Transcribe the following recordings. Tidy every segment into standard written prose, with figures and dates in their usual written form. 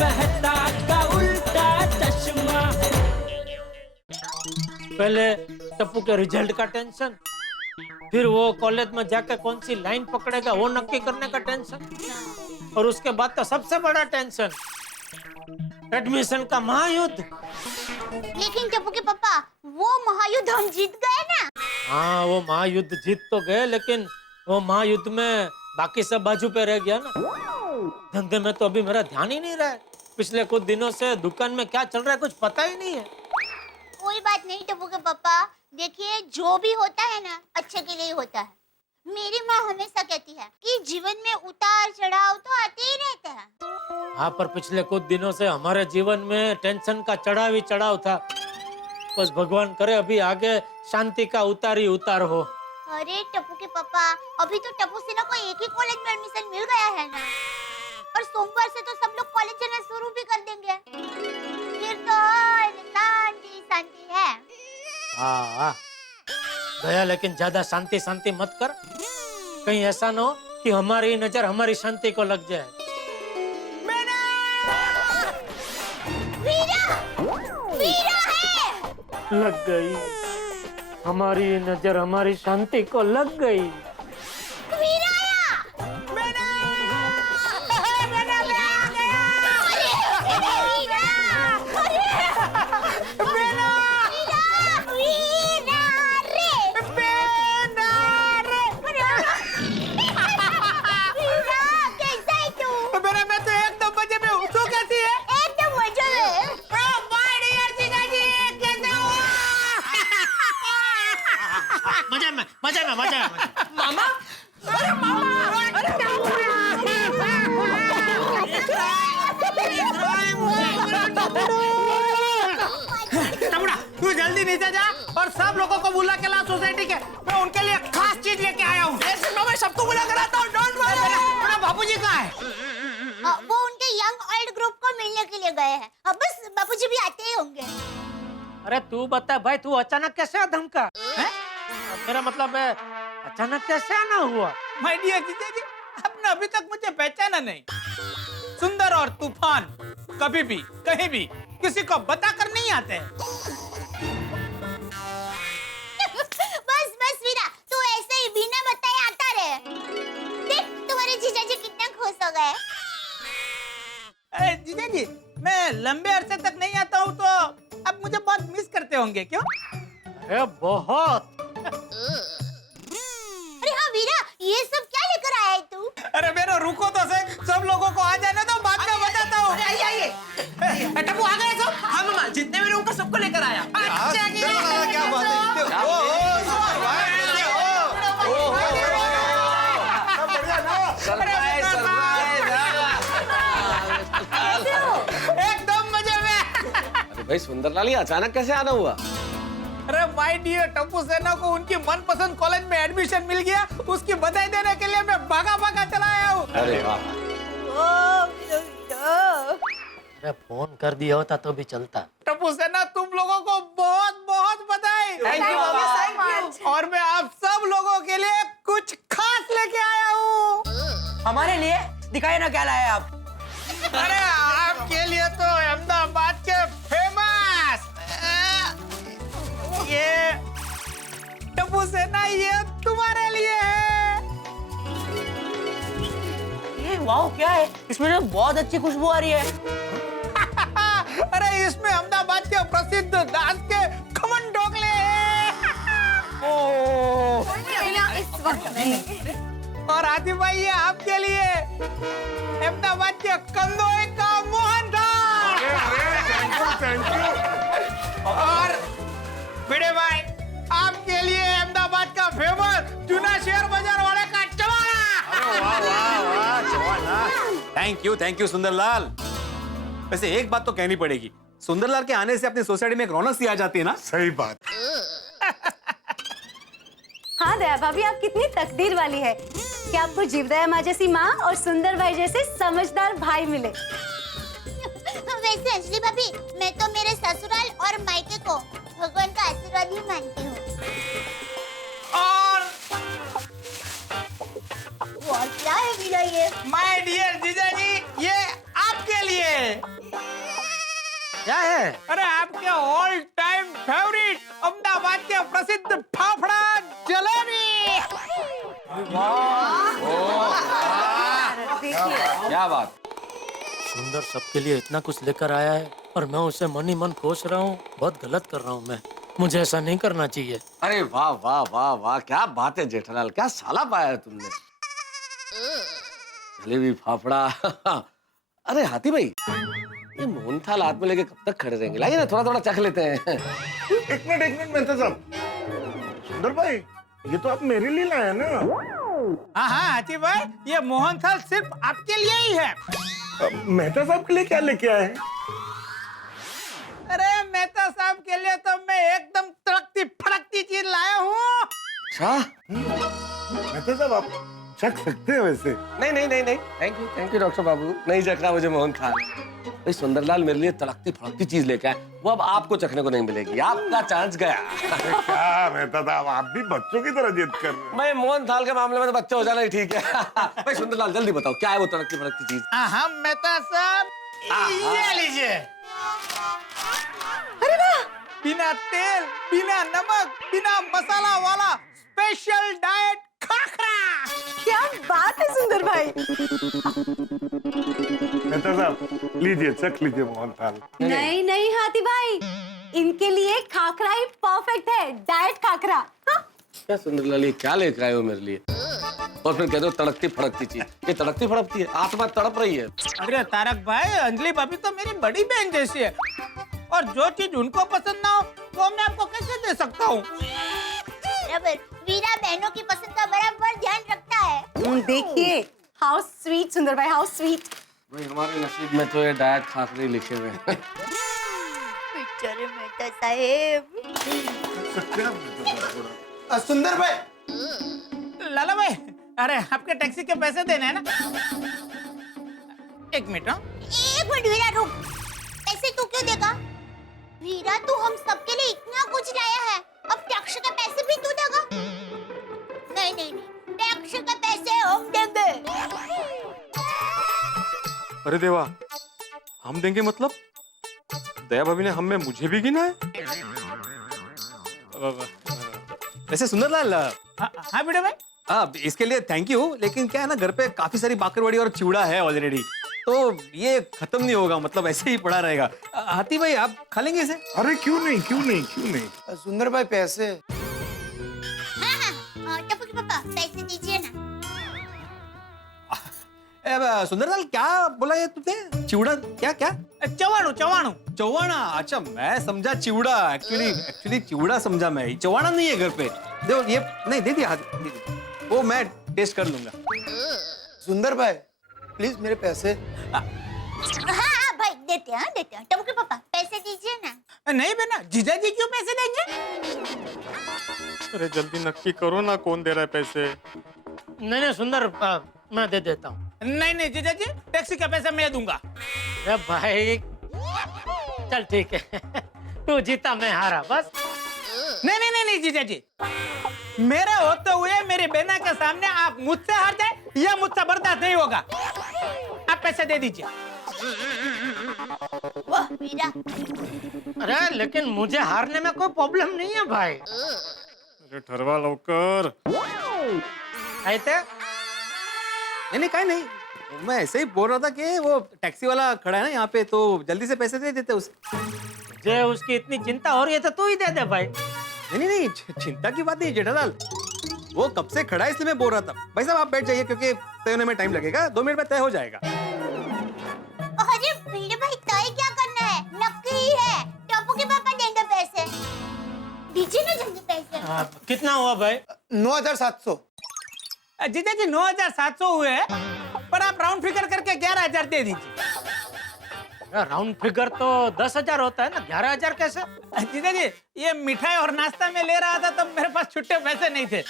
मेहता का उल्टा चश्मा। पहले टप्पू के रिजल्ट का टेंशन, फिर वो कॉलेज में जाकर कौन सी लाइन पकड़ेगा वो नक्की करने का टेंशन, और उसके बाद तो सबसे बड़ा टेंशन एडमिशन का महायुद्ध। लेकिन टप्पू के पापा, वो महायुद्ध हम जीत गए ना। हाँ, वो महायुद्ध जीत तो गए, लेकिन वो महायुद्ध में बाकी सब बाजू पे रह गया ना। धंधे में तो अभी मेरा ध्यान ही नहीं रहा है। पिछले कुछ दिनों से दुकान में क्या चल रहा है कुछ पता ही नहीं है। कोई बात नहीं टप्पू के पापा, देखिए जो भी होता है ना अच्छे के लिए ही होता है। मेरी माँ हमेशा कहती है कि जीवन में उतार चढ़ाव तो आते ही रहते हैं। हाँ, पर पिछले कुछ दिनों से हमारे जीवन में टेंशन का चढ़ाव ही चढ़ाव था। बस भगवान करे अभी आगे शांति का उतार ही उतार हो। अरे टप्पू के पापा, अभी तो टप्पू सेना को एक ही कॉलेज में एडमिशन मिल गया है ना, और सोमवार से तो सब लोग कॉलेज जाना शुरू भी कर देंगे। फिर तो शांति शांति है। हाँ भैया, लेकिन ज्यादा शांति शांति मत कर, कहीं ऐसा ना हो कि हमारी नजर हमारी शांति को लग जाए। वीरा! वीरा है! लग गई, हमारी नजर हमारी शांति को लग गई। वीरा आया! मजा है। मामा, अरे मामा, अरे टबड़ा, तू जल्दी नीचे जा और सब लोगों को बुला के ला सोसाइटी के। मैं उनके लिए खास चीज लेके आया हूँ। मैं सबको बुला कर आता हूँ, डोंट वरी। मेरा बापूजी कहाँ है? वो उनके यंग ओल्ड ग्रुप को मिलने के लिए गए हैं। अब बस बापूजी भी आते ही होंगे। अरे तू बता भाई, तू अचानक कैसे धमका? मेरा मतलब है अचानक कैसे आना हुआ? माय डियर जीजाजी, आपने अभी तक मुझे पहचाना नहीं। सुंदर और तूफान कभी भी कहीं भी किसी को बताकर नहीं आते। बस बस वीरा, तू ऐसे ही बिना बताए आता रहे। देख तुम्हारे जीजाजी कितने खुश हो गए। अरे जीजाजी, मैं लंबे अरसे तक नहीं आता हूँ तो आप मुझे बहुत मिस करते होंगे, क्यों? अरे बहुत। अरे हाँ वीरा, ये सब क्या लेकर आया है तू? अरे मेरे रुको तो सही, सब लोगों को आ जाने दो, बाद में बताता हूँ। आइए। टप्पू आ गए सब? हाँ मामा, जितने भी उनको सबको लेकर आया। अच्छा क्या बात है? एकदम मजे में। अरे भाई सुंदरलाल, ये अचानक कैसे आना हुआ? अरे माय डियर टप्पू सेना को उनकी मनपसंद कॉलेज में एडमिशन मिल गया, उसकी बधाई देने के लिए मैं भागा भागा चला आया हूँ। अरे वाह। अरे फोन कर दिया होता तो भी चलता। टप्पू सेना, तुम लोगों को बहुत बहुत बधाई। Thank you mama, thank you. और मैं आप सब लोगों के लिए कुछ खास लेके आया हूँ। हमारे लिए दिखाइए ना क्या लाए आप। अरे आपके लिए तो अहमदाबाद के फेमस ये टप्पू सेना, ये तुम्हारे लिए है। ये वाओ, क्या है इसमें? तो बहुत अच्छी खुशबू आ रही है। अरे इसमें अहमदाबाद के प्रसिद्ध दास के खमन ढोकले हैं। इस वक्त नहीं। और आतिफ भाई, ये आपके लिए अहमदाबाद के कंदोए का मोहन थाल। और भिड़े भाई, आपके लिए अहमदाबाद का फेमस चुना शेयर बाजार वाले का चवाना। Thank you Sundarlal. वैसे एक बात तो कहनी पड़ेगी, सुंदरलाल के आने से अपनी सोसाइटी में एक रौनक सी आ जाती है ना। सही बात। हाँ दया भाभी, आप कितनी तकदीर वाली है कि आपको जीवदया माँ जैसी माँ और सुंदर भाई जैसे समझदार भाई मिले। वैसे अंजलि भाभी, मैं तो मेरे ससुराल और मायके को भगवान का आशीर्वाद ही मानती हूँ। और क्या है वीरा ये? माय डियर जीजाजी, ये आपके लिए क्या है? अरे आपके ऑल टाइम फेवरेट अहमदाबाद के प्रसिद्ध फाफड़ा जलेबी। देखिए क्या बात। सुंदर सबके लिए इतना कुछ लेकर आया है और मैं उसे मन ही मन कोस रहा हूँ। बहुत गलत कर रहा हूँ मैं। मुझे ऐसा नहीं करना चाहिए। अरे वाह वाह वाह वाह, क्या बात है जेठालाल, क्या साला पाया है तुमने। जलेबी फाफड़ा। अरे हाथी भाई, ये मोहनथाल हाथ में लेके कब तक खड़े रहेंगे? लाइए ना, थोड़ा थोड़ा चख लेते हैं। एक मिनट मेहता साहब। सुंदर भाई, ये तो आप मेरे लिए लाए ना। हाँ हाँ हाथी भाई, ये मोहनथाल सिर्फ आपके लिए ही है। मेहता साहब के लिए क्या लेके आए हैं? अरे मेहता साहब के लिए तो मैं एकदम तड़कती फड़कती चीज लाया हूँ। अच्छा, मेहता साहब आप चख सकते हैं वैसे। नहीं नहीं नहीं नहीं, थैंक यू डॉक्टर बाबू, नहीं चखना मुझे मोहनथाल। भाई सुंदरलाल मेरे लिए तड़कती फड़कती चीज लेके आए, वो अब आपको चखने को नहीं मिलेगी। आपका चांस गया। अरे क्या मेहता साहब, आप भी बच्चों की तरह जिद कर रहे हैं। मैं मोहनथाल के मामले में तो बच्चे हो जाना ही ठीक है। भाई सुंदरलाल जल्दी बताओ, क्या है वो तड़कती फड़कती चीज? हाँ मेहता साहब, ये लीजिए। अरे वाह, बिना तेल, बिना नमक, बिना मसाला वाला स्पेशल डाइट खाखरा। क्या बात है सुंदर भाई। मेहता साहब लीजिए, चख लीजिए मोहनथाल। नहीं नहीं हाथी भाई, इनके लिए खाखरा ही परफेक्ट है, डाइट खाखरा। हाँ? क्या सुंदरलाल, ये क्या लेकर आए हो मेरे लिए? और फिर कहते हो तड़कती फड़कती चीज। ये तड़कती फड़कती है, आत्मा तड़प रही है। अरे तारक भाई, अंजलि भाभी तो मेरी बड़ी बहन जैसी है, और जो चीज उनको पसंद ना हो वो मैं आपको कैसे दे सकता हूँ? वीरा बहनों की पसंद का बराबर ध्यान रखता है। देखिए, हाउ स्वीट सुंदर भाई, हाउ स्वीट। भाई हमारे नसीब में तो ये डाइट खाखरे लिखे हुए हैं। बेचारे मेहता साहेब। सुंदर भाई, लाला भाई, अरे आपके टैक्सी के पैसे देने हैं ना? एक मिनट। हाँ, एक मिनट वीरा रुक। पैसे तू क्यों देगा? वीरा तू हम सबके लिए इतना कुछ लाया है, अब टैक्स के पैसे भी तू देगा? नहीं नहीं नहीं, टैक्स के पैसे हम देंगे। अरे देवा, हम देंगे मतलब? दया भाभी ने हम में मुझे भी गिना है? वैसे सुंदरलाल, हाँ बेटे भाई। इसके लिए थैंक यू, लेकिन क्या है ना, घर पे काफी सारी बाकरवड़ी और चिवड़ा है ऑलरेडी, तो ये खत्म नहीं होगा, मतलब ऐसे ही पड़ा रहेगा। हाथी भाई आप खा लेंगे इसे? अरे क्यों नहीं, क्यों नहीं, क्यों नहीं। सुंदर भाई पैसे। हाँ, टप्पू के पापा पैसे दीजिए ना। सुंदरलाल क्या बोला ये तुमने? चिवड़ा क्या क्या? चवाणू चवाणू। चौवाना? अच्छा मैं समझा चिवड़ा। एक्चुअली चिवड़ा समझा मैं, चौवाना नहीं है घर पे। देखो ये नहीं, दे दिया, दे दिया। वो मैं टेस्ट कर लूंगा। सुंदर भाई प्लीज मेरे पैसे। हाँ भाई देते हैं। टप्पू के पापा पैसे दीजिए ना। नहीं बेटा, जीजा जी क्यों पैसे देंगे? अरे जल्दी नक्की करो ना, कौन दे रहा है पैसे? नहीं सुंदर, मैं दे देता हूँ। नहीं नहीं जीजा जी, टैक्सी का पैसा मैं दूंगा। अरे भाई चल ठीक है। तू जीता मैं हारा, बस। नहीं नहीं नहीं नहीं जीजा जी, मेरे होते हुए मेरी बहना के सामने आप मुझसे हार जाए, यह मुझसे बर्दाश्त नहीं होगा। आप पैसे दे दीजिए। वाह वीरा। अरे लेकिन मुझे हारने में कोई प्रॉब्लम नहीं है भाई। अरे ठरवा लवकर। ऐसे नहीं काय नहीं, मैं ऐसे ही बोल रहा था कि वो टैक्सी वाला खड़ा है ना यहाँ पे, तो जल्दी से पैसे दे देते उसे। जे उसकी इतनी चिंता हो रही है तो तू ही दे दे भाई। नहीं, चिंता की बात नहीं जेठालाल, वो कब से खड़ा है इसलिए मैं बोल रहा था। भाई साहब आप बैठ जाइए, क्योंकि तय होने में टाइम लगेगा, 2 मिनट में तय हो जाएगा। अरे वीरा भाई तय क्या करना है, नक्की ही है। टप्पू के पापा देंगे पैसे। दीजिए ना जल्दी पैसे। कितना हुआ भाई? 9,700। जीजा जी 9,700 हुए हैं, पर आप राउंड फिगर करके 11,000 दे दीजिए। राउंड फिगर तो 10,000 होता है ना, 11,000 कैसे? जीजा जी, ये मिठाई और नाश्ता में ले रहा था तो मेरे पास छुट्टे पैसे नहीं थे,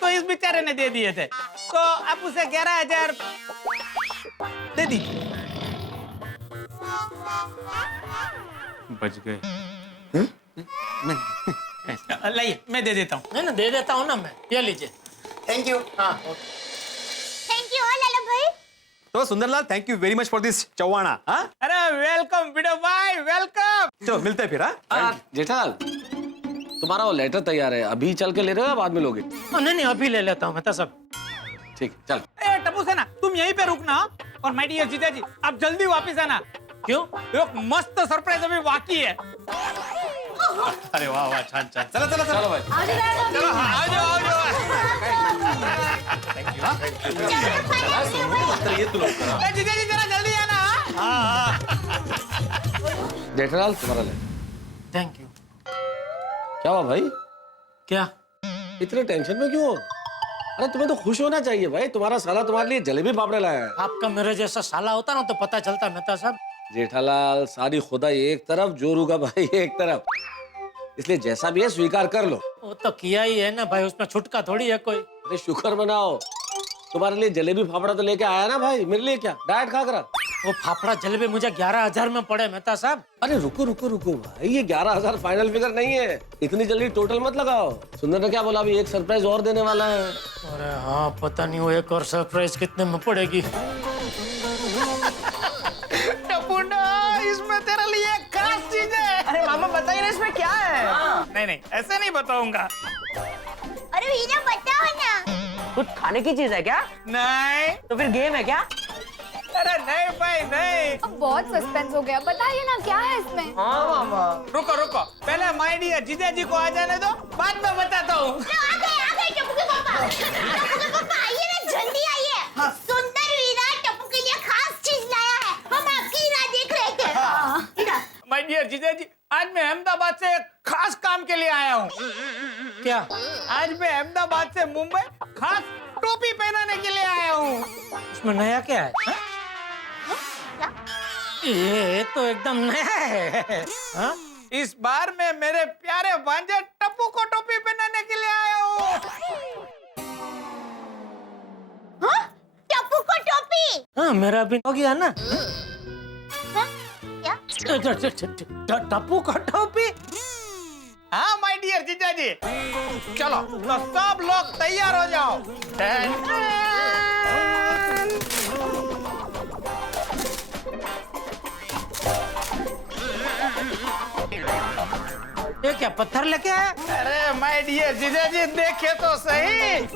तो इस बेचारे ने दे दिए थे, तो आप उसे 11,000 दे दीजिए। बच गए। लाइए मैं दे देता हूँ। नहीं ना, दे देता हूँ ना मैं। ये लीजिए। Thank you. हाँ थैंक यू लाला भाई। तो Sundarlal thank you very much for this चौवाना। हाँ अरे वेलकम बिडो भाई, वेलकम। चलो मिलते हैं फिर। हाँ जेठालाल, तुम्हारा वो लेटर तैयार है, अभी चल के ले रहे हो या बाद में लोगे? नहीं नहीं, अभी ले लेता हूँ मेहता साहब। ठीक, चल। ए टप्पू सेना, तुम यहीं पे रुकना और माय डियर जीजा जी आप जल्दी वापस आना। क्यों? एक मस्त सरप्राइज अभी बाकी है। अरे वाह वाह, छान छान। चलो चलो चलो भाई। आ जाओ चलो हाँ, आ जाओ। ये तू लोग करा। ए, जीजा जी जरा जल्दी आना। हाँ? जेठालाल तुम्हारा लेटर। Thank you. क्या हुआ भाई, क्या? इतने टेंशन में क्यों हो? अरे तुम्हें तो खुश होना चाहिए भाई, तुम्हारा साला तुम्हारे लिए जलेबी फाफड़े लाया है। आपका मेरे जैसा साला होता ना तो पता चलता मेहता साहब। जेठालाल, सारी खुदाई एक तरफ, जोरू का भाई एक तरफ, इसलिए जैसा भी है स्वीकार कर लो। वो तो किया ही है ना भाई, उसमें छुटका थोड़ी है कोई। अरे शुक्र मनाओ, तुम्हारे लिए जलेबी फाफड़ा तो लेके आया ना भाई, मेरे लिए क्या डाइट खा कर। वो फाफड़ा जलेबी मुझे 11,000 में पड़े मेहता साहब। अरे रुको रुको रुको भाई, ये 11,000 फाइनल फिगर नहीं है, इतनी जल्दी टोटल मत लगाओ। सुंदर ने क्या बोला, अभी एक सरप्राइज और देने वाला है। अरे हाँ, पता नहीं वो एक और सरप्राइज कितने में पड़ेगी। टपुंडा, इसमें तेरे लिए एक खास चीज है। अरे मामा बताइए ना इसमें क्या है? नहीं ऐसे नहीं बताऊंगा। अरे वीरा बताओ ना। कुछ खाने की चीज है क्या? नहीं। तो फिर गेम है क्या? अरे नहीं भाई नहीं। अब बहुत सस्पेंस हो गया, बताइए ना क्या है इसमें। हाँ मामा। रुको पहले माय डियर जीजा जी को आ जाने दो, बाद में बताता हूँ। आ गए टप्पू के पापा। टप्पू के पापा आइए ना, जल्दी आइए। सुंदर वीरा टप्पू के लिए खास चीज लाया है, हम आपकी राह देख रहे थे। इधर। माय डियर जीजा जी, आज मैं अहमदाबाद से एक खास काम के लिए आया हूँ। क्या? आज मैं अहमदाबाद से मुंबई खास टोपी पहनाने के लिए आया हूँ। इसमें नया क्या है? ये तो एकदम नया है। हाँ? इस बार मैं मेरे प्यारे भांजे टप्पू को टोपी पहनाने के लिए आया हूँ। हाँ? टप्पू को टोपी। हाँ, मेरा भी हो गया ना। हाँ? क्या? टप्पू का टोपी। हाँ माय डियर जीजा जी, चलो तो सब लोग तैयार हो जाओ। ये क्या पत्थर लेके आया? अरे माय डियर जीजा जी देखे तो सही।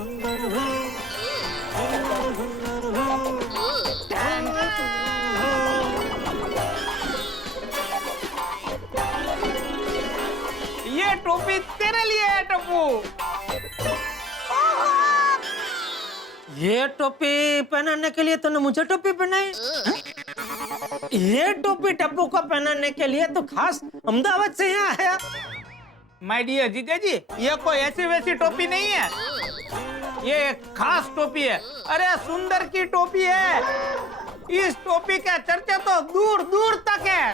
ये टोपी तेरे लिए है टप्पू। ये टोपी पहनाने के लिए तूने मुझे टोपी पहनाई? ये टोपी टप्पू को पहनाने के लिए तो खास अहमदाबाद से यहाँ आया। माय डियर जीजा जी, ये कोई ऐसी वैसी टोपी नहीं है, ये एक खास टोपी है। अरे सुंदर की टोपी है। इस टोपी के चर्चे तो दूर दूर तक है।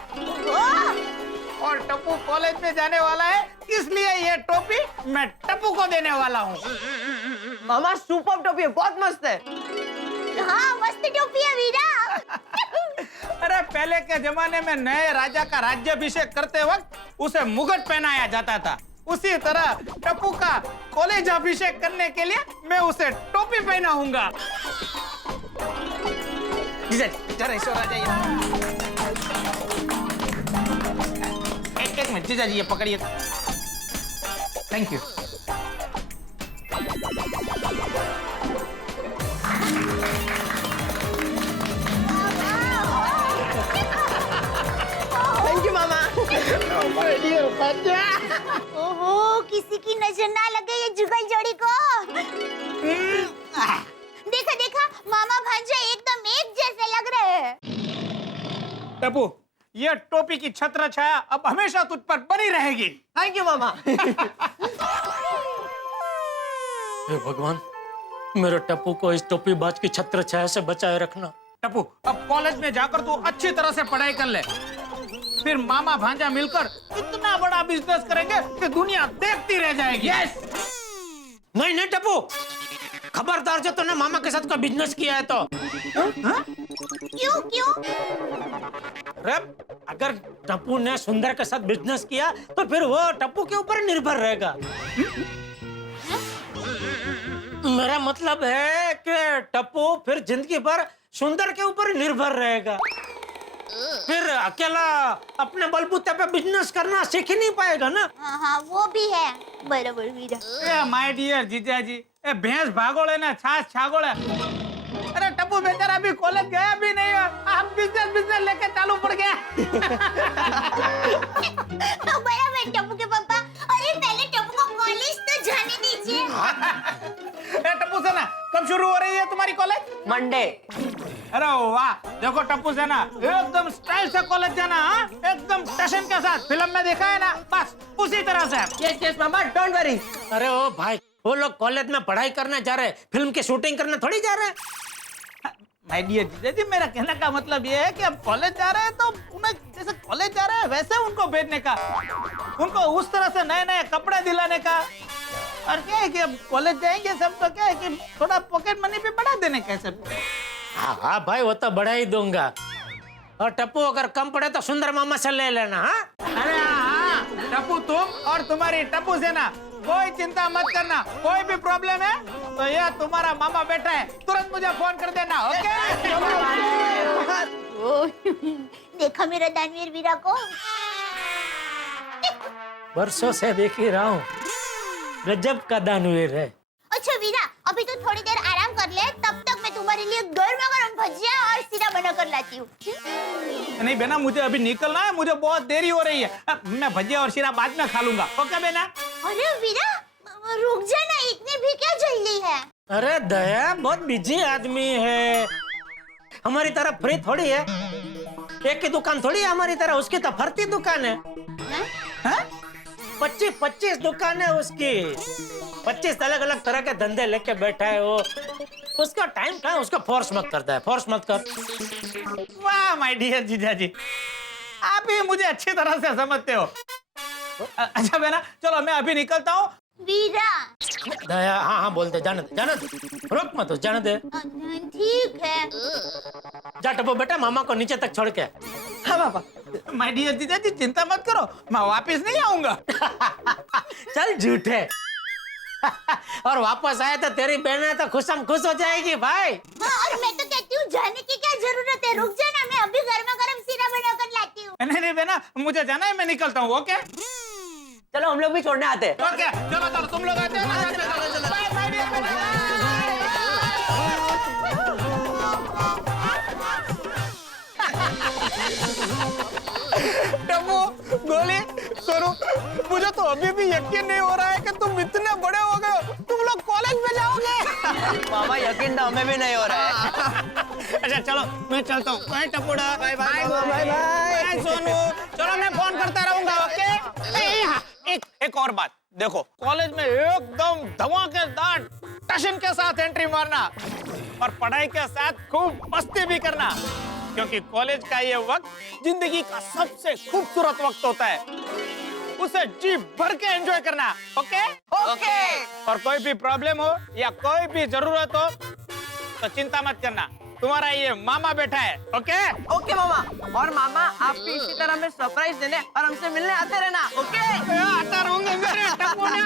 और टप्पू कॉलेज में जाने वाला है, इसलिए ये टोपी मैं टप्पू को देने वाला हूँ। मामा सुपर टोपी है, बहुत मस्त है। हाँ मस्त टोपी है वीरा। अरे पहले के जमाने में नए राजा का राज्याभिषेक करते वक्त उसे मुकुट पहनाया जाता था, उसी तरह टप्पू का कॉलेज अभिषेक करने के लिए मैं उसे टोपी पहनाऊंगा। जीजा जी जरा इस ओर आ जाइए। एक मिनट जीजा जी, ये पकड़िए। Thank you. थैंक यू मामा। ओहो, किसी की नजर ना लगे ये जुगल जोड़ी को। देखा देखा, मामा भांजा एकदम एक जैसे लग रहे हैं। टप्पू, ये टोपी की छत्र छाया अब हमेशा तुझ पर बनी रहेगी। थैंक यू मामा। हे भगवान, मेरे टप्पू को इस टोपी बाज की छत्र छाया से बचाए रखना। टप्पू, अब कॉलेज में जाकर तू अच्छी तरह से पढ़ाई कर ले, फिर मामा भांजा मिलकर इतना बड़ा बिजनेस करेंगे कि दुनिया देखती रह जाएगी। यस। नहीं नहीं टप्पू, खबरदार जो तूने मामा के साथ कोई बिजनेस किया है तो। क्यों क्यों? अरे अगर टप्पू ने सुंदर के साथ बिजनेस किया तो फिर वो टप्पू के ऊपर निर्भर रहेगा। मेरा मतलब है कि टप्पू फिर जिंदगी भर सुंदर के ऊपर निर्भर रहेगा। फिर अकेला अपने बलबूते पे बिजनेस करना सीख ही नहीं पाएगा ना। हाँ हाँ वो भी है, बराबर वीरा। ए माय डियर जीजाजी, ए भैंस भागोड़ है ना, छाछ छागोड़ है। अरे टप्पू बेचारा अभी कॉलेज गया भी नहीं है, आप बिजनेस लेके चालू पड़ गया। बराबर टप्पू के पापा। अरे पहले टप्पू को कॉलेज तो जाने दीजिए। ए टप्पू सेना, कब शुरू हो रही है तुम्हारी कॉलेज? मंडे। अरे वाह, देखो टप्पू सेना, एकदम स्टाइल से कॉलेज जाना, हाँ? एकदम टशन के साथ, फिल्म में देखा है ना, बस उसी तरह से। Yes yes mama, don't worry. अरे ओ भाई, वो लोग कॉलेज में पढ़ाई करने जा रहे हैं, फिल्म की शूटिंग करने थोड़ी जा रहे हैं। माय डियर जीजाजी, मेरा कहने का मतलब ये है कि अब कॉलेज जा रहे हैं तो उन्हें जैसे कॉलेज जा रहे हैं वैसे उनको भेजने का, उनको उस तरह से नए नए कपड़े दिलाने का। और क्या है कि अब कॉलेज जाएंगे सब तो क्या है कि थोड़ा पॉकेट मनी भी बढ़ा देने का सब। हाँ हाँ भाई, वो तो बढ़ा ही दूंगा। और टप्पू अगर कम पड़े तो सुंदर मामा से ले लेना। हाँ अरे हाँ, टप्पू तुम और तुम्हारी टप्पू सेना, कोई चिंता मत करना। कोई भी प्रॉब्लम है तो ये तुम्हारा मामा बैठा है, तुरंत मुझे फोन कर देना। ओके? देखा मेरा दानवीर वीरा को। वर्षों से देख ही रहा हूँ, गजब का दानवीर है। अच्छा वीरा, अभी तो थोड़ी देर आराम कर ले, तब तक मैं तुम्हारे लिए गर्मा गर्म भजिया और सीरा बना कर लाती हूँ। नहीं बेना, मुझे अभी निकलना है, मुझे बहुत देरी हो रही है। मैं भजिया और शीरा बाद में खा लूंगा। ओके बेना? अरे वीरा रुक जाना, इतनी भी क्या जल्दी है? अरे दया बहुत बिजी आदमी है, हमारी तरह फ्री थोड़ी है। एक की दुकान थोड़ी है हमारी तरह, उसकी तो फरती दुकान है। 25 दुकान है उसकी, 25 अलग अलग तरह के धंधे लेके बैठा है वो। उसका टाइम कहाँ, उसको फोर्स मत करता है, फोर्स मत कर। वाह माय डियर जीजाजी, आप ही मुझे अच्छी तरह से समझते हो। अच्छा बेना, चलो मैं अभी निकलता हूँ। वीरा दया हाँ हाँ बोलते, जाने दे, जाने दे, रोक मत, जाने दे। ठीक है। जा टप्पू बेटा, मामा को नीचे तक छोड़ के। हाँ पापा। माय डियर जीजाजी, चिंता मत करो, मैं वापस नहीं आऊंगा। चल झूठे। और वापस आए तो तेरी बहन तो खुशम खुश हो जाएगी भाई। हाँ, और मैं तो कहती हूँ जाने की क्या जरूरत है, रुक जाना, मैं अभी गर्मा गर्म सीरा बना कर लाती हूँ। नहीं नहीं बेना, मुझे जाना है, मैं निकलता हूँ। ओके चलो हम लोग भी छोड़ने आते हैं। ओके, चलो चलो, तुम लोग आते हो ना? बाय बाय डियर बेना। टप्पू, गोली, सोनू, मुझे तो अभी भी यकीन नहीं हो रहा है कि तुम इतने बड़े हो गए हो, तुम लोग कॉलेज में जाओगे। मामा यकीन तो हमें भी नहीं हो रहा है। अच्छा चलो, मैं चलता हूँ। बाय टप्पूड़ा। Bye bye bye bye Sonu. चलो मैं फोन करता रहूंगा। ओके? एक और बात देखो, कॉलेज में एकदम धमाकेदार टशन के साथ एंट्री मारना और पढ़ाई के साथ खूब मस्ती भी करना, क्योंकि कॉलेज का ये वक्त जिंदगी का सबसे खूबसूरत वक्त होता है। उसे जी भर के एंजॉय करना। ओके? ओके। और कोई भी प्रॉब्लम हो या कोई भी जरूरत हो तो चिंता मत करना, तुम्हारा ये मामा बैठा है। ओके? ओके मामा। और मामा आपको इसी तरह में सरप्राइज देने और हमसे मिलने आते रहना। ओके? आता रहूंगा मेरे टप्पू ने।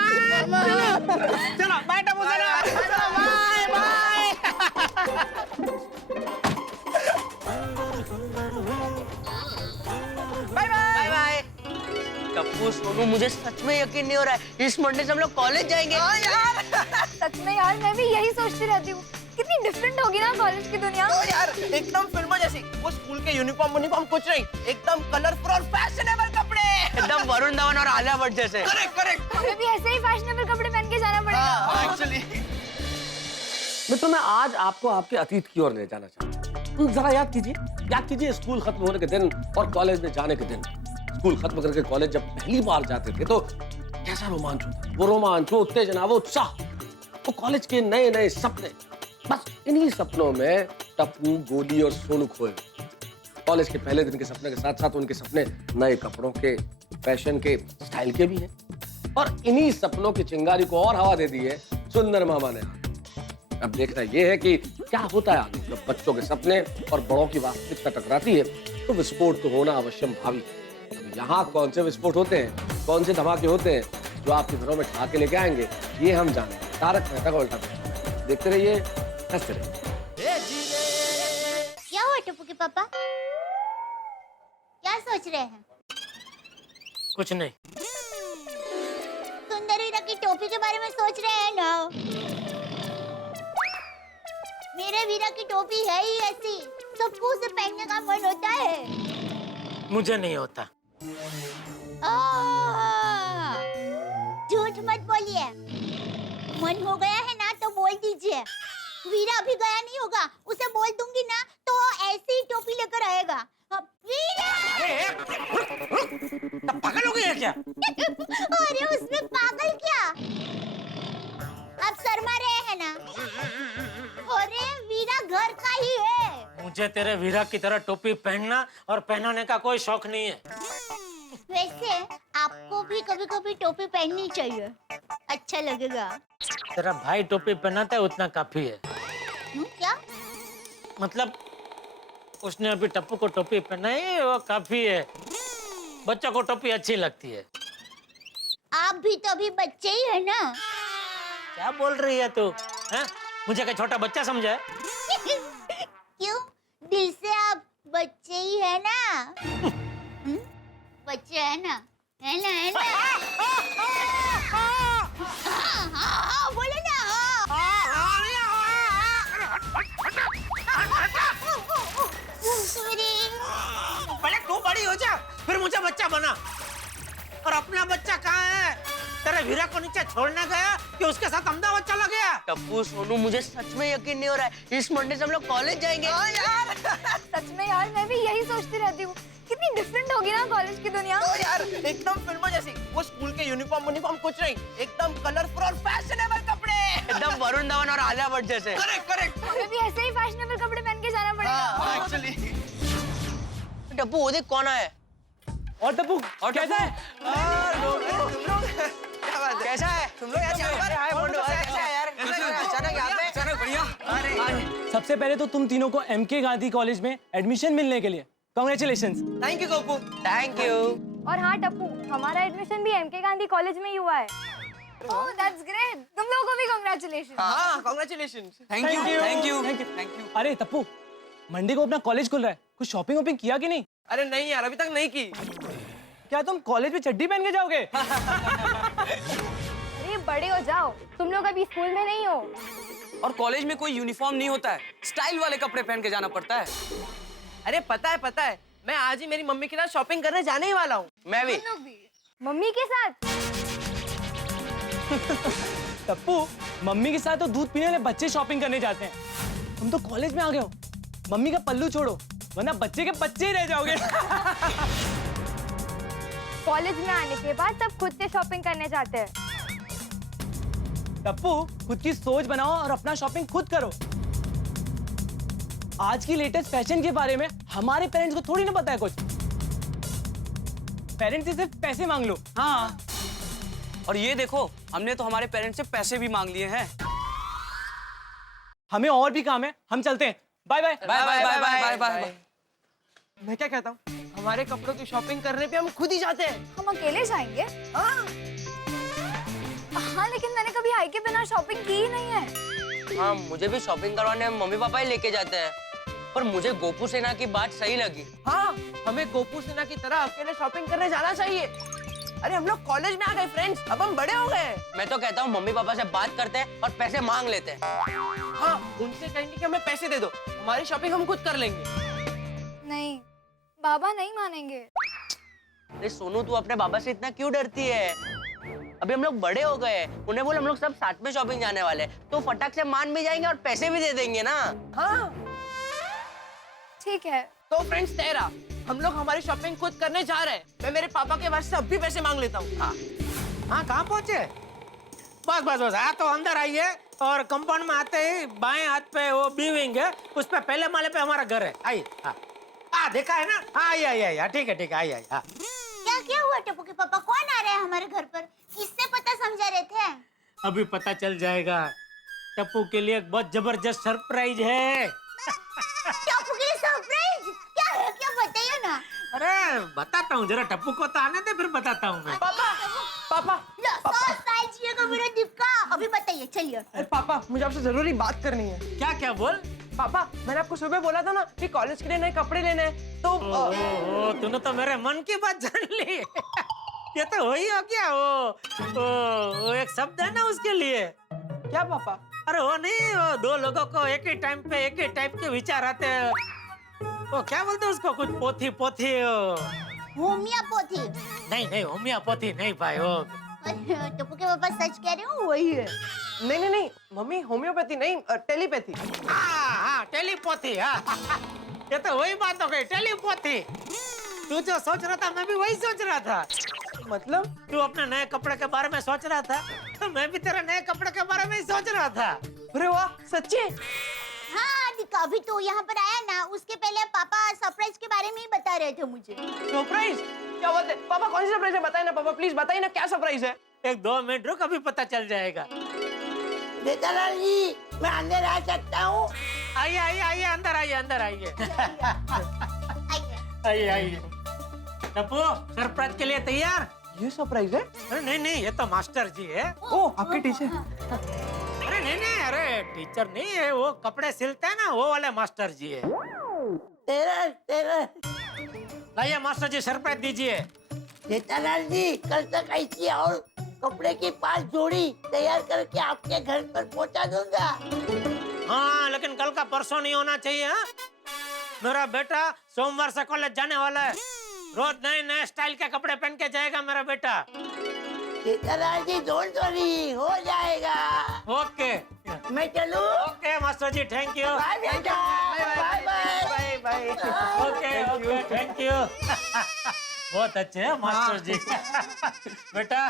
चलो बाय टप्पू सेना। चलो bye bye. Bye bye bye. Tappu Sonu, मुझे सच में यकीन नहीं हो रहा है, इस मंडे से हम लोग कॉलेज जाएंगे। यार सच में यार, मैं भी यही सोचती रहती हूँ, कितनी डिफरेंट होगी ना कॉलेज की दुनिया। यार एकदम फिल्मों जैसी, वो स्कूल के यूनिफॉर्म कुछ नहीं, एकदम कलरफुल और फैशनेबल कपड़े, एकदम वरुण धवन और आलिया भट्ट जैसे। Correct correct. हमें भी ऐसे ही फैशनेबल कपड़े पहन के जाना पड़ेगा। एक्चुअली मित्रों, मैं आज आपको आपके अतीत की ओर ले जाना चाहता हूँ। जरा याद कीजिए स्कूल खत्म होने के दिन और कॉलेज में जाने के दिन। स्कूल खत्म करके कॉलेज जब पहली बार जाते थे तो कैसा रोमांच होता, वो रोमांच, वो उत्तेजना, वो उत्साह, वो कॉलेज के नए नए सपने। बस इन्हीं सपनों में टप्पू, गोली और सोनू खोए। कॉलेज के पहले दिन के सपने के साथ साथ उनके सपने नए कपड़ों के, फैशन के, स्टाइल के भी हैं। और इन्हीं सपनों की चिंगारी को और हवा दे दी है सुंदर मामा ने। अब देखना ये है कि क्या होता है आगे जब बच्चों के सपने और बड़ों की वास्तविकता टकराती है, तो विस्फोट तो होना अवश्यम भावी है। यहाँ कौन से विस्फोट होते हैं, कौन से धमाके होते हैं जो आपके घरों में ठहाके लेके आएंगे, ये हम जानेंगे। तारक मेहता का उल्टा चश्मा। देखते रहिए, हंसते रहिए। सोच रहे हैं? कुछ नहीं। सुंदर वीरा की टोपी के बारे में सोच रहे हैं ना? मेरे वीरा की टोपी है ही ऐसी, सबको उसे पहनने का मन होता है। मुझे नहीं होता। झूठ मत बोलिए, मन हो गया है ना तो बोल दीजिए। वीरा अभी गया नहीं होगा, उसे बोल दूंगी ना तो ऐसी ही टोपी लेकर आएगा। वीरा! तब पागल हो गई है क्या? अरे उसमें पागल क्या? आप शर्मा रहे हैं ना? अरे वीरा घर का ही है। मुझे तेरे वीरा की तरह टोपी पहनना और पहनाने का कोई शौक नहीं है। वैसे आपको भी कभी कभी टोपी पहननी चाहिए, अच्छा लगेगा। तेरा भाई टोपी पहनाता है उतना काफी है। क्या? मतलब उसने अभी टप्पू को टोपी पहनाई, वो काफी है। बच्चों को टोपी अच्छी लगती है। आप भी तो अभी बच्चे ही है ना? क्या बोल रही है तू? हैं? मुझे क्या छोटा बच्चा समझा है? क्यों? दिल से आप बच्चे ही है ना? बच्चे है ना? है ना? है ना? हाँ, बोले ना। पहले तू बड़ी हो जा, फिर मुझे बच्चा बना। और अपना बच्चा कहाँ है? तेरे वीरा को नीचे छोड़ने गया कि उसके साथ अहमदाबाद चला गया? टप्पू सोनू, मुझे सच में यकीन नहीं हो रहा है, इस मंडे से हम लोग कॉलेज जाएंगे। यार सच में यार, मैं भी यही सोचती रहती हूँ, कितनी डिफरेंट होगी ना कॉलेज की दुनिया। यार एकदम फिल्मों जैसी, वो स्कूल के यूनिफॉर्म कुछ नहीं, एकदम कलरफुल और फैशनेबल कपड़े, एकदम वरुण धवन और आलिया भट्ट जैसे। करेक्ट। हमें भी ऐसे ही फैशनेबल कपड़े पहन के जाना पड़ेगा। एक्चुअली। टप्पू वो देख कौन है? और टप्पू कैसा है? कैसा है? तुम लोग यार हाय बोलो, कैसा है यार? अचानक यहाँ पे? अचानक बढ़िया। अरे सबसे पहले तो तुम तीनों को एमके गांधी कॉलेज में एडमिशन मिलने के लिए congratulations. Thank you Gopu. Thank you. और हाँ टप्पू, हमारा एडमिशन भी एमके गांधी कॉलेज में ही हुआ है। ओह दैट्स ग्रेट, तुम लोगों को भी कांग्रेचुलेशंस। हाँ कांग्रेचुलेशंस। Thank you. अरे टप्पू, मंडे को अपना कॉलेज खुल रहा है, कुछ शॉपिंग वॉपिंग किया कि नहीं? अरे नहीं यार, अभी तक नहीं की। क्या तुम कॉलेज में चड्डी पहन के जाओगे? अरे बड़े हो जाओ, तुम लोग अभी स्कूल में नहीं हो। और कॉलेज में कोई यूनिफॉर्म नहीं होता है, स्टाइल वाले कपड़े पहन के जाना पड़ता है। अरे पता है, मैं आज ही मेरी मम्मी के साथ शॉपिंग करने जाने ही वाला हूँ। मैं भी। मम्मी के साथ? टप्पू, मम्मी के साथ तो दूध पीने वाले बच्चे शॉपिंग करने जाते हैं, तुम तो कॉलेज में आ गए हो। मम्मी का पल्लू छोड़ो, वरना बच्चे के बच्चे ही रह जाओगे। कॉलेज में आने के बाद सब खुद से शॉपिंग करने जाते हैं। टप्पू, खुद की सोच बनाओ और अपना शॉपिंग खुद करो। आज की लेटेस्ट फैशन के बारे में हमारे पेरेंट्स को थोड़ी ना पता है कुछ। पेरेंट्स से सिर्फ पैसे मांग लो। हाँ, और ये देखो, हमने तो हमारे पेरेंट्स से पैसे भी मांग लिए हैं। हमें और भी काम है, हम चलते हैं। Bye bye. Bye bye bye bye bye. मैं क्या कहता हूँ, हमारे कपड़ों की शॉपिंग करने पे हम खुद ही जाते हैं। हम अकेले जाएंगे? हाँ, लेकिन मैंने कभी हाई के बिना शॉपिंग की ही नहीं है। हाँ, मुझे भी शॉपिंग करवाने मम्मी पापा ही लेके जाते हैं, पर मुझे गोपू सेना की बात सही लगी। हाँ, हमें गोपू सेना की तरह अकेले शॉपिंग करने जाना चाहिए। अरे हम लोग कॉलेज में आ गए फ्रेंड्स, अब हम बड़े हो गए। मैं तो कहता हूँ मम्मी पापा से बात करते हैं और पैसे मांग लेते हैं। हाँ, उनसे कहेंगे कि हमें पैसे दे दो, हमारी शॉपिंग हम खुद कर लेंगे। नहीं, बाबा नहीं मानेंगे। अरे सोनू, तू अपने बाबा से इतना क्यों डरती है? अभी हम लोग बड़े हो गए, उन्हें बोल हम लोग सब साथ में शॉपिंग जाने वाले, तो फटाक से मान भी जाएंगे और पैसे भी दे देंगे ना। हाँ ठीक है। तो फ्रेंड्स, तेरा हम लोग हमारी शॉपिंग खुद करने जा रहे हैं। मैं मेरे पापा के पास से अब भी पैसे मांग लेता हूँ। हाँ, कहाँ पहुँचे? बस आ तो अंदर आइए, और कंपाउंड में आते ही बाएं हाथ पे वो बिल्डिंग है, उस पे पहले माले पे हमारा घर है। आइए। हाँ देखा है ना? हाँ आइए। ठीक है आइए। हाँ। क्या हुआ टप्पू के पापा? कौन आ रहे हैं हमारे घर पर? किससे पता समझा रहे थे? अभी पता चल जाएगा। टप्पू के लिए एक बहुत जबरदस्त सरप्राइज है। टप्पू के लिए सरप्राइज? क्या है? क्या बताइए ना। अरे बताता हूँ, जरा टप्पू को तो आने दे, फिर बताता हूँ मैं। पापा मेरा दिक्का। अभी बताइए, चलिए। पापा, मुझे आपसे जरूरी बात करनी है। क्या बोल? पापा मैंने आपको सुबह बोला था ना कि कॉलेज के लिए नए कपड़े लेने हैं तो तूने तो मेरे मन की बात जान ली। ये तो वही हो गया वो एक शब्द है ना उसके लिए। क्या पापा? अरे वो नहीं, वो दो लोगों को एक ही टाइम पे एक ही टाइप के विचार आते हैं। वो क्या बोलते हैं उसको, कुछ पोथी पोथी होमियोपैथी। नहीं होमियोपैथी नहीं भाई, वो टप्पू के पापा सच कह रहे हो, वही है। नहीं मम्मी होम्योपैथी नहीं टेलीपैथी। हाँ टेलीपैथी। हाँ ये तो वही बात हो गई, टेलीपैथी। तू जो सोच रहा था मैं भी वही सोच रहा था। मतलब तू अपने नए कपड़े के बारे में सोच रहा था तो मैं भी तेरे नए कपड़े के बारे में ही सोच रहा था। अरे वाह सच्ची? हाँ दिका, अभी तो यहाँ पर आया ना, उसके पहले पापा सरप्राइज के बारे में ही बता रहे थे मुझे। सरप्राइज? क्या बात है पापा, कौन सी सरप्राइज है? बताइए ना पापा, प्लीज बताइए ना क्या सरप्राइज है। 1-2 मिनट रुक, अभी पता चल जाएगा। जेठालाल जी, मैं अंदर आ सकता हूँ? आइए अंदर आइए। आइए। टप्पू सरप्राइज के लिए तैयार? ये सरप्राइज है? अरे नहीं ये तो मास्टर जी है। ओ आपके टीचर? अरे नहीं अरे टीचर नहीं है, वो कपड़े सिलते हैं ना वो वाले मास्टर जी है। तेरा लाइए मास्टर जी सरप्राइज दीजिए। जेठालाल जी, कल तक ऐसी और कपड़े की 5 जोड़ी तैयार करके आपके घर पर पहुंचा दूंगा। हाँ लेकिन कल का परसों नहीं होना चाहिए। हाँ? मेरा बेटा सोमवार से कॉलेज जाने वाला है, रोज नए स्टाइल के कपड़े पहन के जाएगा मेरा बेटा। जेठालाल जी डोंट वरी, हो जाएगा। ओके मैं चलूं? Okay master ji, thank you. Bye बेटा, बाय। Okay thank you. बहुत अच्छे हैं मास्टर जी। बेटा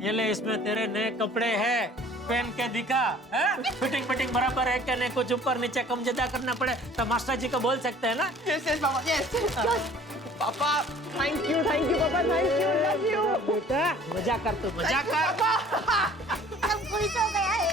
ये ले, इसमें तेरे नए कपड़े हैं, पहन के दिखा। फिटिंग बराबर है क्या नहीं, कुछ ऊपर नीचे कम ज्यादा करना पड़े तो मास्टर जी को बोल सकते हैं ना। Yes papa, yes papa. Thank you पापा, थैंक यू, लव यू। बेटा मजा कर, तू मजा कर। सब खुश हो गया है।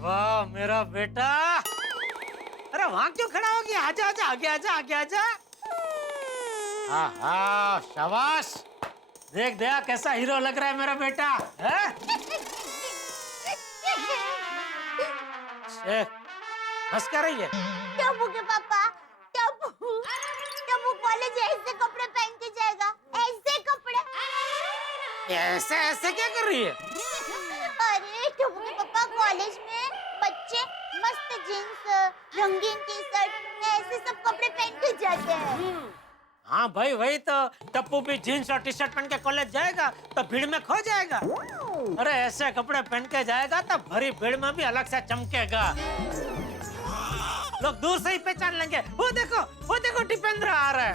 वाह मेरा बेटा। अरे वहाँ क्यों खड़ा हो गया? आगे आजा। हाँ शाबाश, देख कैसा हीरो लग रहा है मेरा बेटा। हंस क्या रही है? टप्पू के पापा, टप्पू कॉलेज ऐसे कपड़े पहन के जाएगा, ऐसे कपड़े। ऐसे क्या कर रही है? अरे टप्पू के पापा, कॉलेज में बच्चे मस्त जींस, रंगीन टी-शर्ट, ऐसे सब कपड़े पहन के जाते हैं। हाँ भाई वही तो, टप्पू भी जीन्स और टी शर्ट पहन के कॉलेज जाएगा तो भीड़ में खो जाएगा। अरे ऐसे कपड़े पहन के जाएगा तो भरी भीड़ में भी अलग से चमकेगा, लोग दूर से ही पहचान लेंगे। वो देखो टिपेंद्र आ रहा है।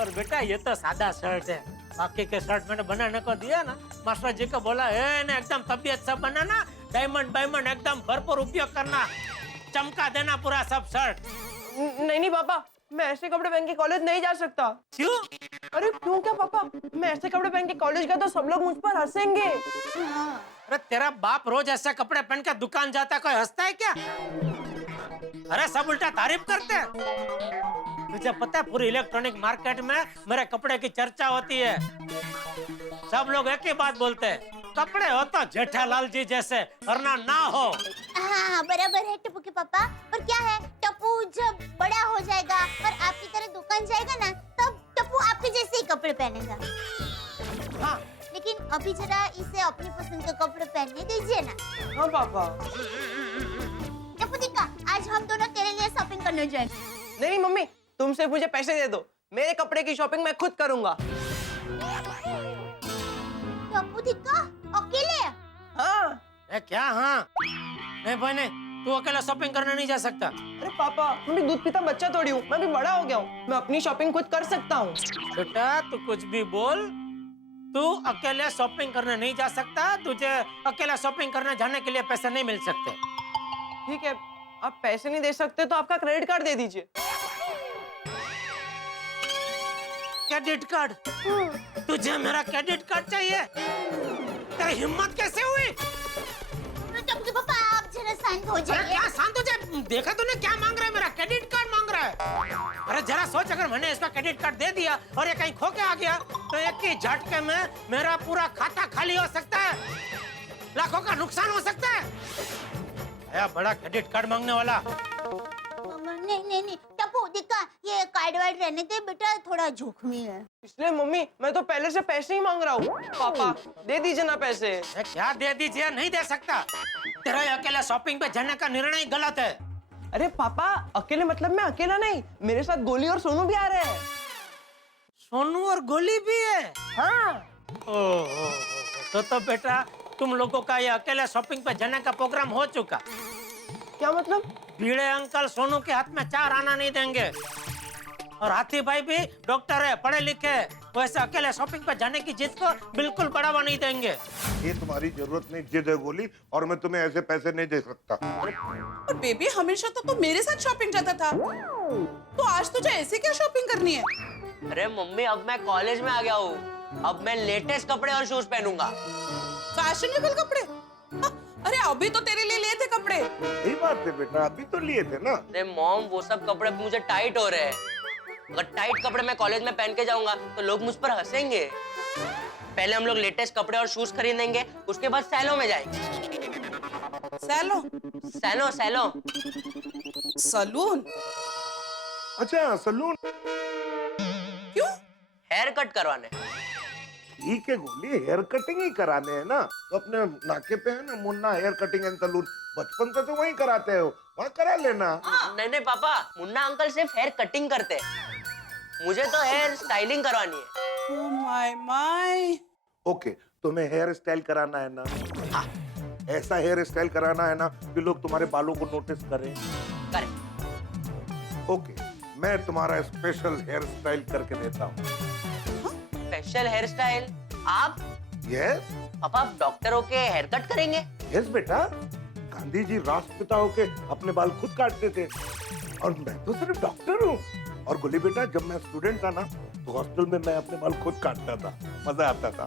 और बेटा ये तो सादा शर्ट है, बाकी के शर्ट मैंने बनाने को दिया ना, मास्टर जी को बोला एकदम तबीयत सब बनाना, डायमंड एकदम भरपूर उपयोग करना, चमका देना पूरा सब शर्ट। नहीं पापा, मैं ऐसे कपड़े पहन के कॉलेज नहीं जा सकता। क्यों? अरे क्यों क्या पापा, मैं ऐसे कपड़े पहन के कॉलेज गया तो सब लोग मुझ पर हंसेंगे। अरे तेरा बाप रोज ऐसे कपड़े पहन के दुकान जाता है, कोई हंसता है क्या? अरे सब उल्टा तारीफ करते हैं। तुझे पता है पूरी इलेक्ट्रॉनिक मार्केट में मेरे कपड़े की चर्चा होती है, सब लोग एक ही बात बोलते हैं, कपड़े हो तो जेठालाल जी जैसे, वरना ना हो। हाँ बराबर है टप्पू के पापा, पर क्या है, टप्पू जब बड़ा हो जाएगा और आपकी तरह दुकान जाएगा ना, तब टप्पू आपके जैसे ही कपड़े पहनेगा। हाँ लेकिन अभी जरा इसे अपनी पसंद के कपड़े पहनने दीजिए ना। हाँ पापा। टप्पू दिक्का, आज हम दोनों तेरे लिए शॉपिंग करने जाएंगे। नहीं मम्मी, तुम सिर्फ मुझे पैसे दे दो, मेरे कपड़े की शॉपिंग मैं खुद करूंगा। टप्पू दिक्का अकेले? हाँ। क्या हाँ? नहीं भाई नहीं, तू अकेला शॉपिंग करने नहीं जा सकता। अरे पापा, मैं भी दूध पीता बच्चा थोड़ी हूँ, मैं भी बड़ा हो गया हूँ, मैं अपनी शॉपिंग खुद कर सकता हूँ। बेटा तू कुछ भी बोल, तू अकेले शॉपिंग करने नहीं जा सकता, तुझे अकेला शॉपिंग करने जाने के लिए पैसे नहीं मिल सकते। ठीक है, आप पैसे नहीं दे सकते तो आपका क्रेडिट कार्ड दे दीजिए। Credit card? तुझे मेरा क्रेडिट कार्ड चाहिए? तेरी हिम्मत कैसे हुई? टप्पू के पापा आप जरा शांत हो अरे जाइए। क्या शांत हो जाए? देखा तूने क्या मांग रहा है? मेरा क्रेडिट कार्ड मांग रहा है। अरे जरा सोच, अगर मैंने इसका क्रेडिट कार्ड दे दिया और ये कहीं खो के आ गया तो एक ही झटके में मेरा पूरा खाता खाली हो सकता है, लाखों का नुकसान हो सकता है। आया बड़ा क्रेडिट कार्ड मांगने वाला। नहीं टप्पू दिक्का, ये कार्ड वार्ड रहने दे बेटा, थोड़ा जोखमी है। इसलिए मम्मी मैं तो पहले से पैसे ही मांग रहा हूँ। पापा दे दीजिए ना पैसे। क्या दे दीजिए? नहीं दे सकता। तेरा अकेला शॉपिंग पे जाने का निर्णय गलत है। अरे पापा अकेले मतलब मैं अकेला नहीं, मेरे साथ गोली और सोनू भी आ रहे हैं। सोनू और गोली भी है? हाँ। ओह, तो बेटा तुम लोगों का ये अकेले शॉपिंग पे जाने का प्रोग्राम हो चुका। क्या मतलब? भीड़े अंकल सोनू के हाथ में 4 आना नहीं देंगे। और हाथी भाई भी डॉक्टर है, पढ़े लिखे, वैसे अकेले शॉपिंग पे जाने की जिद को बिल्कुल बढ़ावा नहीं देंगे। ये तुम्हारी जरूरत नहीं जिद है गोली, और मैं तुम्हें ऐसे पैसे नहीं दे सकता। और बेबी हमेशा तो तू मेरे साथ शॉपिंग जाता था, तो आज तुझे ऐसे क्या शॉपिंग करनी है? अरे मम्मी अब मैं कॉलेज में आ गया हूँ, अब मैं लेटेस्ट कपड़े और शूज पहनूंगा। फैशनेबल कपड़े? हाँ, अरे अभी तो तेरे लिए लिए थे कपड़े। यही बात है बेटा, अभी तो लिए थे ना। अरे मॉम वो सब कपड़े मुझे टाइट हो रहे हैं। अगर टाइट कपड़े मैं कॉलेज में पहन के जाऊंगा तो लोग मुझ पर हंसेंगे। पहले हम लोग लेटेस्ट कपड़े और शूज खरीदेंगे, उसके बाद सैलो में जाएंगे। सैलो? सैलो सैलो सलून? अच्छा सलून। क्यों? हेयर कट करवाने। ठीक है गोली, हेयर कटिंग ही कराने हैं ना, तो अपने नाके पे है ना Munna hair cutting and salon, बचपन से तो वहीं कराते हो, वहाँ करा लेना। नहीं नहीं पापा, मुन्ना अंकल सिर्फ हेयर कटिंग करते हैं, मुझे तो हेयर स्टाइलिंग करवानी है। Oh my my. ओके, तुम्हें हेयर स्टाइल कराना है ना? हाँ। ऐसा हेयर स्टाइल कराना है ना कि लोग तुम्हारे बालों को नोटिस करें। करेक्ट। ओके, मैं तुम्हारा स्पेशल हेयर स्टाइल करके देता हूँ। Special hair style? आप? यस। पापा आप डॉक्टर होके हेयर कट करेंगे? यस बेटा, गांधी जी राष्ट्रपिता होके अपने बाल खुद काटते थे, और मैं तो सिर्फ डॉक्टर हूँ। और गोली बेटा, जब मैं स्टूडेंट था ना तो हॉस्टल में मैं अपने बाल खुद काटता था, मजा आता था।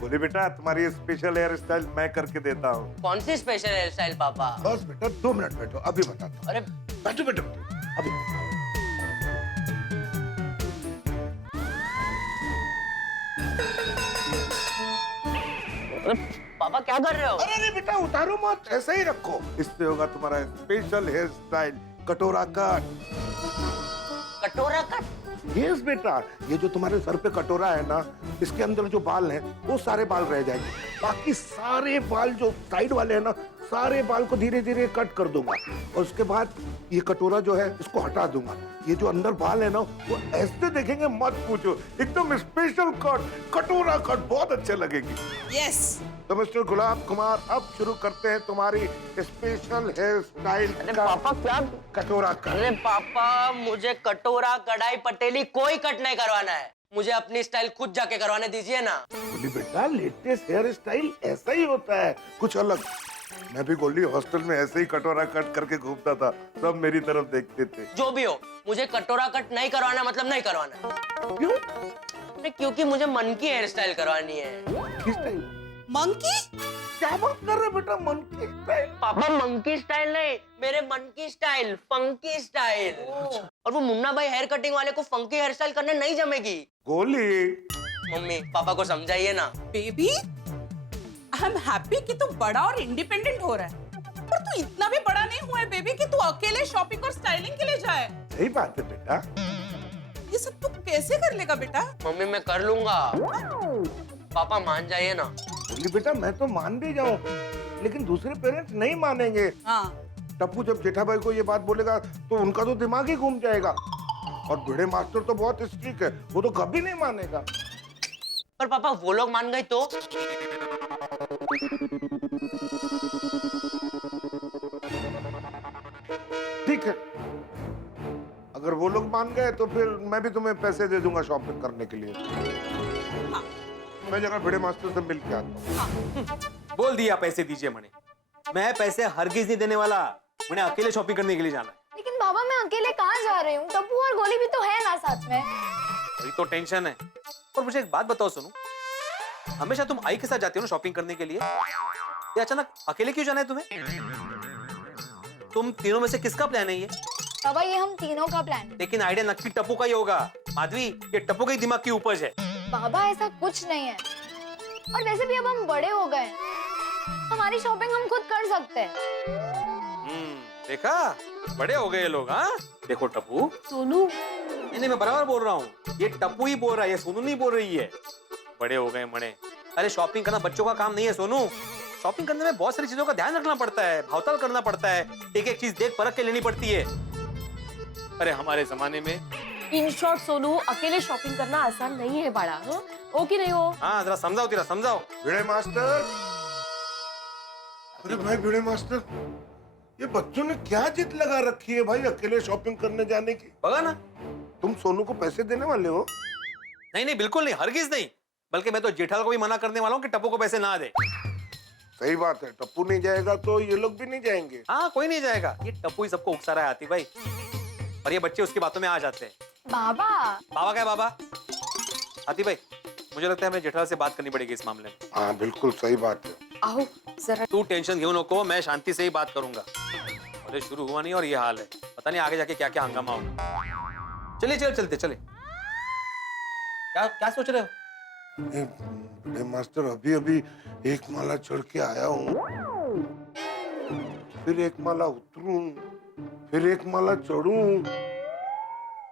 गोली बेटा, तुम्हारी स्पेशल हेयर स्टाइल मैं करके देता हूँ। कौन सी स्पेशल हेयर स्टाइल पापा? बस बेटा 2 मिनट बैठो, अभी बताता हूँ। अरे बैठो बैठो अभी। पापा क्या कर रहे हो? अरे नहीं बेटा, उतारो मत, ऐसे ही रखो। इससे होगा तुम्हारा स्पेशल हेयर स्टाइल, कटोरा कट। कटोरा कट? यस बेटा, ये जो तुम्हारे सर पे कटोरा है ना, इसके अंदर जो बाल हैं वो सारे बाल रह जाएंगे, बाकी सारे बाल जो साइड वाले हैं ना, सारे बाल को धीरे धीरे कट कर दूंगा, और उसके बाद ये कटोरा जो है इसको हटा दूंगा। ये जो अंदर बाल है ना वो ऐसे देखेंगे मत पूछो, एकदम स्पेशल कट, कटोरा कट, बहुत अच्छे लगेगी। यस। तो मिस्टर गुलाब कुमार, अब शुरू करते हैं तुम्हारी स्पेशल हेयर स्टाइल। अरे पापा क्या? कटोरा कट। अरे पापा मुझे कटोरा कढ़ाई पटेली कोई कट नहीं करवाना है, मुझे अपनी स्टाइल खुद जाके करवाने दीजिए ना। गोली बेटा, लेटेस्ट हेयर स्टाइल ऐसा ही होता है, कुछ अलग। मैं भी गोली हॉस्टल में ऐसे ही कटोरा कट करके घूमता था, सब मेरी तरफ देखते थे। जो भी हो, मुझे कटोरा कट नहीं करवाना मतलब नहीं करवाना। क्यों? अरे क्योंकि मुझे मन की हेयर स्टाइल करवानी है। किस स्टाइल? मंकी? क्या बात कर रहे बेटा, मन की स्टाइल? पापा मंकी स्टाइल नहीं, मेरे मन की स्टाइल, फंकी स्टाइल। और वो मुन्ना भाई हेयर कटिंग वाले को फंकी हेयर स्टाइल करने नहीं जमेगी। गोली, मम्मी पापा को समझाइए ना। बेबी आई एम हैप्पी कि तू बड़ा और इंडिपेंडेंट हो रहा है, पर तू इतना भी बड़ा नहीं हुआ है बेबी कि तू अकेले शॉपिंग और स्टाइलिंग के लिए जाए। सही बात है बेटा। ये सब तू कैसे कर लेगा बेटा? मम्मी मैं कर लूंगा, पापा मान जाइए ना। गोली बेटा, मैं तो मान भी जाऊं, लेकिन दूसरे पेरेंट्स नहीं मानेंगे। हाँ। टप्पू जब जेठा भाई को ये बात बोलेगा तो उनका तो दिमाग ही घूम जाएगा, और भिड़े मास्टर तो बहुत स्ट्रिक्ट है, वो तो कभी नहीं मानेगा। पर पापा वो लोग मान गए तो? ठीक है, अगर वो लोग मान गए तो फिर मैं भी तुम्हें पैसे दे दूंगा शॉपिंग करने के लिए। हाँ। मैं जरा भिड़े मास्टर से मिल के आता हूँ। बोल दिया पैसे दीजिए मने, मैं पैसे हरगिज नहीं देने वाला, मैंने अकेले शॉपिंग करने के लिए जाना है। लेकिन लेकिन बाबा मैं अकेले कहाँ जा रही हूँ? टप्पू और गोली भी तो है ना साथ में। वही तो टेंशन है। और मुझे एक बात बताओ सोनू, हमेशा तुम आई के साथ जाती हो ना शॉपिंग करने के लिए, ये अचानक अकेले क्यों जाना है तुम्हें? तुम तीनों में से किसका प्लान है ये? बाबा ये हम तीनों का प्लान है। लेकिन आइडिया नक्की टप्पू का ही होगा। माधवी, ये टप्पू के दिमाग की उपज है। बाबा ऐसा कुछ नहीं है, और वैसे भी अब हम बड़े हो गए, हमारी शॉपिंग हम खुद कर सकते हैं। देखा, बड़े हो गए ये लोग। हाँ देखो टप्पू, सोनू नहीं मैं बराबर बोल रहा हूँ, ये टप्पू ही बोल रहा है, ये सोनू नहीं बोल रही है। बड़े हो गए मड़े। अरे शॉपिंग करना बच्चों का काम नहीं है सोनू। शॉपिंग करने में बहुत सारी चीजों का ध्यान रखना पड़ता है, भावताल करना पड़ता है, एक एक चीज देख परख के लेनी पड़ती है। अरे हमारे जमाने में इन शॉर्ट सोनू, अकेले शॉपिंग करना आसान नहीं है बाड़ा। हो कि नहीं हो? हाँ जरा समझाओ, तेरा समझाओ। भिड़े मास्टर, अरे भाई भिड़े मास्टर, ये बच्चों ने क्या जिद लगा रखी है भाई अकेले शॉपिंग करने जाने की? बगा ना, तुम सोनू को पैसे देने वाले हो? नहीं नहीं बिल्कुल नहीं, हरगिज नहीं। बल्कि मैं तो जेठाल को भी मना करने वाला हूँ कि टप्पू को पैसे ना दे। सही बात है, टप्पू नहीं जाएगा तो ये लोग भी नहीं जाएंगे। हाँ कोई नहीं जाएगा, ये टप्पू ही सबको उकसा रहा है आती भाई, और ये बच्चे उसकी बातों में आ जाते हैं। बाबा बाबा क्या है बाबा? आती भाई, मुझे लगता है हमें जेठालाल से बात करनी पड़ेगी इस मामले में। हाँ बिल्कुल सही बात है। आओ जरा। तू टेंशन क्यों नको, मैं शांति से ही बात करूंगा। अरे शुरू हुआ नहीं और ये हाल है, पता नहीं आगे जाके क्या क्या हंगामा होगा। चलिए चल चलते चले। क्या क्या सोच रहे हो? बड़े मास्टर, अभी अभी एक माला चढ़ के आया हूँ, फिर एक माला उतरूं, फिर एक माला चढ़ूं।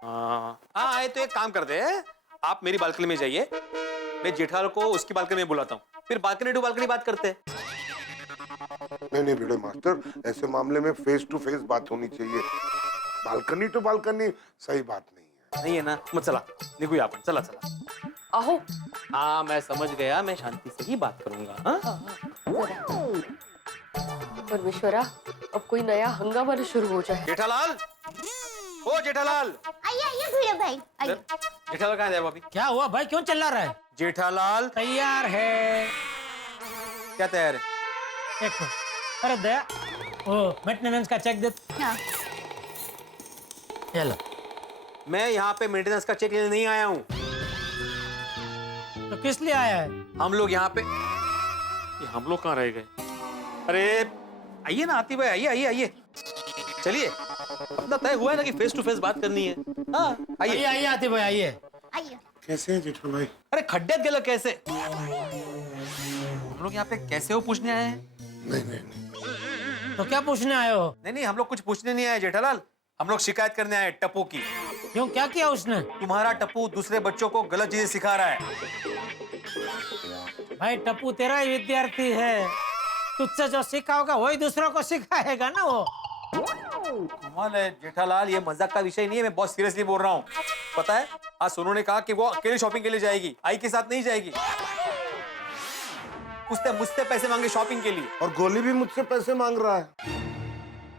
हाँ आए तो एक काम करते हैं, आप मेरी बालकनी में जाइए, मैं जेठालाल को उसकी बालकनी में बुलाता हूँ, फिर बालकनी टू बालकनी बात करते हैं। नहीं भिड़े मास्टर, ऐसे मामले में फेस टू फेस बात होनी चाहिए, बालकनी टू बालकनी सही बात नहीं है। नहीं है ना, मत चला निकू अपन, चला चला। आओ। हाँ मैं समझ गया, मैं शांति से ही बात करूंगा। हाँ? परमेश्वरा, अब कोई नया हंगामा शुरू हो जाए। जेठालाल, ओ जेठालाल। आइए आइए भिड़े भाई, आइए। जेठालाल कहाँ है अभी? क्या हुआ भाई, क्यों चिल्ला रहा है? जेठालाल तैयार है। क्या तैयार है? एक मिनट, अरे दया, ओ मेंटेनेंस का चेक दे। हाँ। ये लो। मैं यहाँ पे मेंटेनेंस का चेक लेने नहीं आया हूँ। तो किस लिए आया है? हम लोग यहाँ पे, ये हम लोग कहाँ रह गए? अरे आइए ना आती भाई, आइए आइए आइए, चलिए। अपना तय हुआ है ना कि फेस टू फेस बात करनी है। हाँ आइए आइए आती भाई, आइए। आइए। कैसे हैं जेठू भाई? अरे खड्डे गलत कैसे? हम लोग यहाँ पे कैसे हो पूछने आए हैं? नहीं। तो क्या पूछने आए हो? नहीं हम लोग कुछ पूछने नहीं आए जेठालाल, हम लोग शिकायत करने आए टप्पू की। क्यों, क्या किया उसने? तुम्हारा टप्पू दूसरे बच्चों को गलत चीजें सिखा रहा है। भाई टप्पू तेरा ही विद्यार्थी है, तुझसे जो सीखा होगा वही दूसरों को सिखाएगा ना वो। कमाल है जेठालाल, ये मजाक का विषय नहीं है, मैं बहुत सीरियसली बोल रहा हूँ। पता है आज सोनू ने कहा कि वो अकेले शॉपिंग के लिए जाएगी, आई के साथ नहीं जाएगी। उसने मुझसे पैसे मांगे शॉपिंग के लिए, और गोली भी मुझसे पैसे मांग रहा है।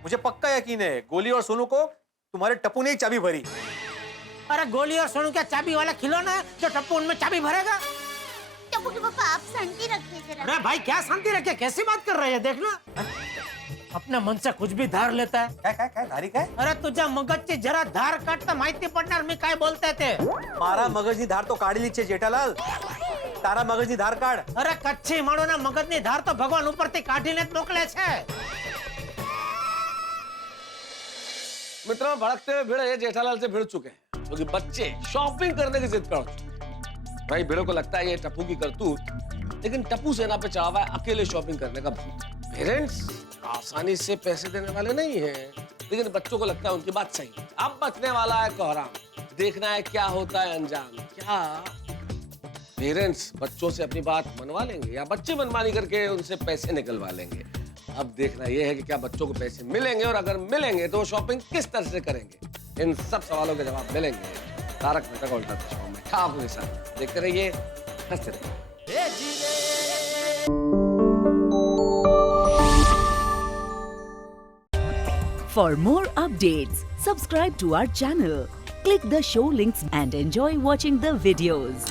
मुझे पक्का यकीन है गोली और सोनू को तुम्हारे टप्पू ने ही चाबी भरी। अरे गोली और सोनू क्या चाबी वाला खिलौना है जो टप्पू उनमें चाबी भरेगा? टप्पू के पापा आप शांति रखिए जरा। अरे भाई क्या शांति रखे, कैसी बात कर रहे हैं? देखना अपने मन से कुछ भी धार लेता है। क्या धारी काय? अरे तुझ्या मगजची जरा धार काढता माहिती पडणार मी काय बोलताय ते। मारा मगजनी धार तो काढली छे जेठालाल, तारा मगजनी धार काढ। अरे कच्ची माणोना मगजनी धार તો ભગવાન ઉપરથી કાઢીને જ મોકલે છે। मित्रों, भड़कते हुए भिड़े ये जेठालाल से भिड़ चुके हैं क्योंकि बच्चे शॉपिंग करने की जिद कर चुके हैं। भाई भिड़ों को लगता है ये टप्पू की करतूत, लेकिन टप्पू सेना पे चढ़ा हुआ है अकेले शॉपिंग करने का भूत। पेरेंट्स आसानी से पैसे देने वाले नहीं हैं, लेकिन बच्चों को लगता है उनकी बात सही है। अब बचने वाला है कोहराम, देखना है क्या होता है अंजाम। क्या पेरेंट्स बच्चों से अपनी बात मनवा लेंगे या बच्चे मनमानी करके उनसे पैसे निकलवा लेंगे? अब देखना यह है कि क्या बच्चों को पैसे मिलेंगे, और अगर मिलेंगे तो शॉपिंग किस तरह से करेंगे। इन सब सवालों के जवाब मिलेंगे तारक मेहता का उल्टा चश्मा में ठाकुर के साथ। देखते रहिए, हंसते रहिए। For more updates, subscribe to our channel, click the show links and enjoy watching the videos.